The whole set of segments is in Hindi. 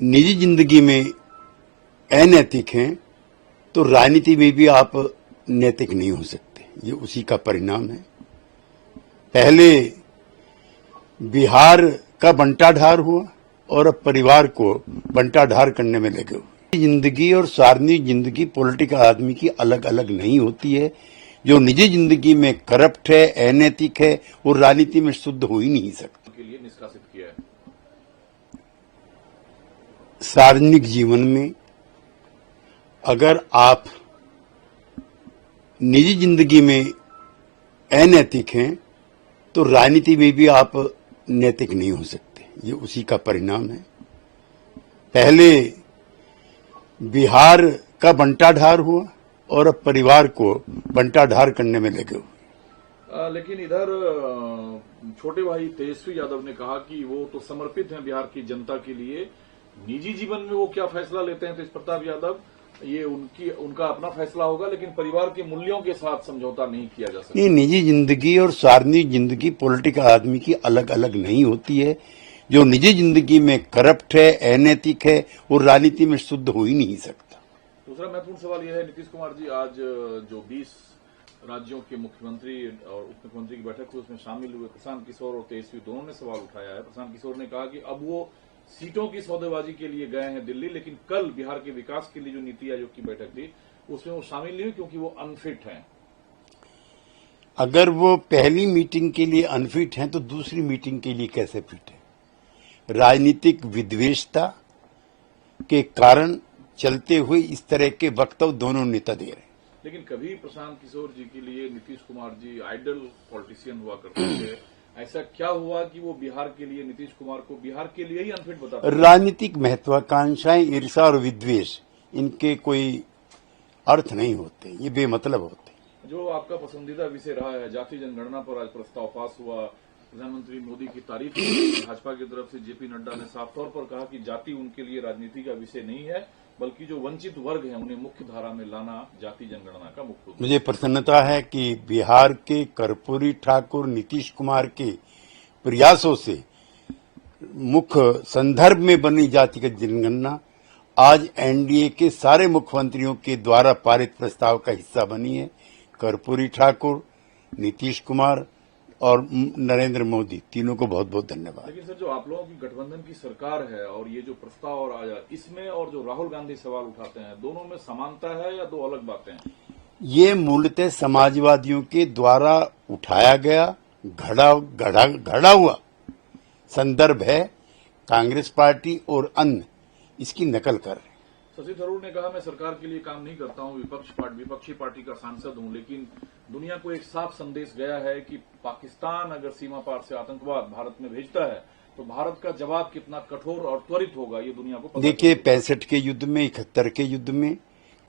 निजी जिंदगी में अनैतिक हैं तो राजनीति में भी आप नैतिक नहीं हो सकते। ये उसी का परिणाम है। पहले बिहार का बंटाढार हुआ और अब परिवार को बंटाढार करने में लगे हुए। जिंदगी और सार्वजनिक जिंदगी पॉलिटिकल आदमी की अलग अलग नहीं होती है। जो निजी जिंदगी में करप्ट है, अनैतिक है, वो राजनीति में शुद्ध हो ही नहीं सकता। के लिए निष्कासित किया है। सार्वजनिक जीवन में अगर आप निजी जिंदगी में अनैतिक हैं तो राजनीति में भी आप नैतिक नहीं हो सकते। ये उसी का परिणाम है। पहले बिहार का बंटाढार हुआ और अब परिवार को बंटाढार करने में लगे हुए। लेकिन इधर छोटे भाई तेजस्वी यादव ने कहा कि वो तो समर्पित हैं बिहार की जनता के लिए। निजी जीवन में वो क्या फैसला लेते हैं तेज प्रताप यादव, ये उनका अपना फैसला होगा, लेकिन परिवार के मूल्यों के साथ समझौता नहीं किया जा सकता। ये निजी जिंदगी और सार्वजनिक जिंदगी पॉलिटिकल आदमी की अलग अलग नहीं होती है। जो निजी जिंदगी में करप्ट है, अनैतिक है, वो राजनीति में शुद्ध हो ही नहीं सकता। दूसरा महत्वपूर्ण सवाल यह है, नीतीश कुमार जी आज जो 20 राज्यों के मुख्यमंत्री और उप मुख्यमंत्री की बैठक हुई उसमें शामिल हुए, प्रशांत किशोर और तेजस्वी दोनों ने सवाल उठाया है। प्रशांत किशोर ने कहा कि अब वो सीटों की सौदेबाजी के लिए गए हैं दिल्ली, लेकिन कल बिहार के विकास के लिए जो नीति आयोग की बैठक थी उसमें वो शामिल नहीं हुए क्योंकि वो अनफिट हैं। अगर वो पहली मीटिंग के लिए अनफिट हैं तो दूसरी मीटिंग के लिए कैसे फिट है? राजनीतिक विद्वेषता के कारण चलते हुए इस तरह के वक्तव्य दोनों नेता दे रहे हैं। लेकिन कभी प्रशांत किशोर जी के लिए नीतीश कुमार जी आइडल पॉलिटिशियन हुआ करते थे, ऐसा क्या हुआ कि वो बिहार के लिए नीतीश कुमार को बिहार के लिए ही अनफिट बताते? राजनीतिक महत्वाकांक्षाएं, ईर्षा और विद्वेष, इनके कोई अर्थ नहीं होते, ये बेमतलब होते। जो आपका पसंदीदा विषय रहा है, जाति जनगणना पर आज प्रस्ताव पास हुआ, प्रधानमंत्री मोदी की तारीफ की। भाजपा की तरफ से जेपी नड्डा ने साफ तौर पर कहा कि जाति उनके लिए राजनीति का विषय नहीं है, बल्कि जो वंचित वर्ग है उन्हें मुख्य धारा में लाना जाति जनगणना का मुख्य उद्देश्य। मुझे प्रसन्नता है कि बिहार के कर्पूरी ठाकुर नीतीश कुमार के प्रयासों से मुख्य संदर्भ में बनी जातिगत जनगणना आज एनडीए के सारे मुख्यमंत्रियों के द्वारा पारित प्रस्ताव का हिस्सा बनी है। कर्पूरी ठाकुर, नीतीश कुमार और नरेंद्र मोदी, तीनों को बहुत बहुत धन्यवाद। लेकिन सर, जो आप लोगों की गठबंधन की सरकार है और ये जो प्रस्ताव और आया इसमें, और जो राहुल गांधी सवाल उठाते हैं, दोनों में समानता है या दो अलग बातें हैं? ये मूलतः समाजवादियों के द्वारा उठाया गया घड़ा हुआ संदर्भ है। कांग्रेस पार्टी और अन्य इसकी नकल कर रहे हैं। शशि थरूर ने कहा, मैं सरकार के लिए काम नहीं करता हूं, विपक्षी पार्टी का सांसद हूं, लेकिन दुनिया को एक साफ संदेश गया है कि पाकिस्तान अगर सीमा पार से आतंकवाद भारत में भेजता है तो भारत का जवाब कितना कठोर और त्वरित होगा, ये दुनिया को पता। देखिए, 65 के युद्ध में, 71 के युद्ध में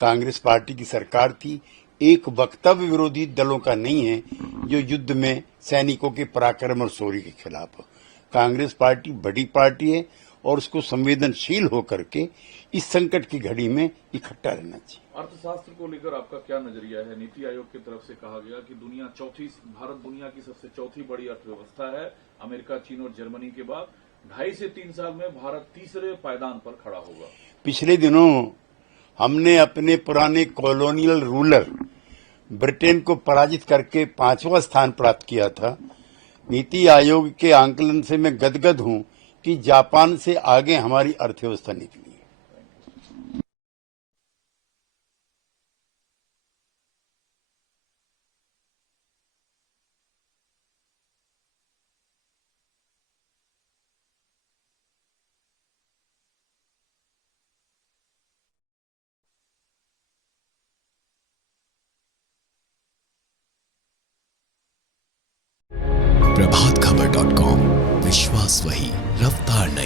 कांग्रेस पार्टी की सरकार थी। एक वक्तव्य विरोधी दलों का नहीं है जो युद्ध में सैनिकों के पराक्रम और शौर्य के खिलाफ हो। कांग्रेस पार्टी बड़ी पार्टी है और उसको संवेदनशील होकर के इस संकट की घड़ी में इकट्ठा रहना चाहिए। अर्थशास्त्र को लेकर आपका क्या नजरिया है? नीति आयोग की तरफ से कहा गया कि भारत दुनिया की सबसे चौथी बड़ी अर्थव्यवस्था है, अमेरिका, चीन और जर्मनी के बाद 2.5 से 3 साल में भारत तीसरे पायदान पर खड़ा होगा। पिछले दिनों हमने अपने पुराने कॉलोनियल रूलर ब्रिटेन को पराजित करके 5वां स्थान प्राप्त किया था। नीति आयोग के आंकलन से मैं गदगद हूं कि जापान से आगे हमारी अर्थव्यवस्था निकली है। प्रभातखबर.com, विश्वास वही, रफ्तार नहीं।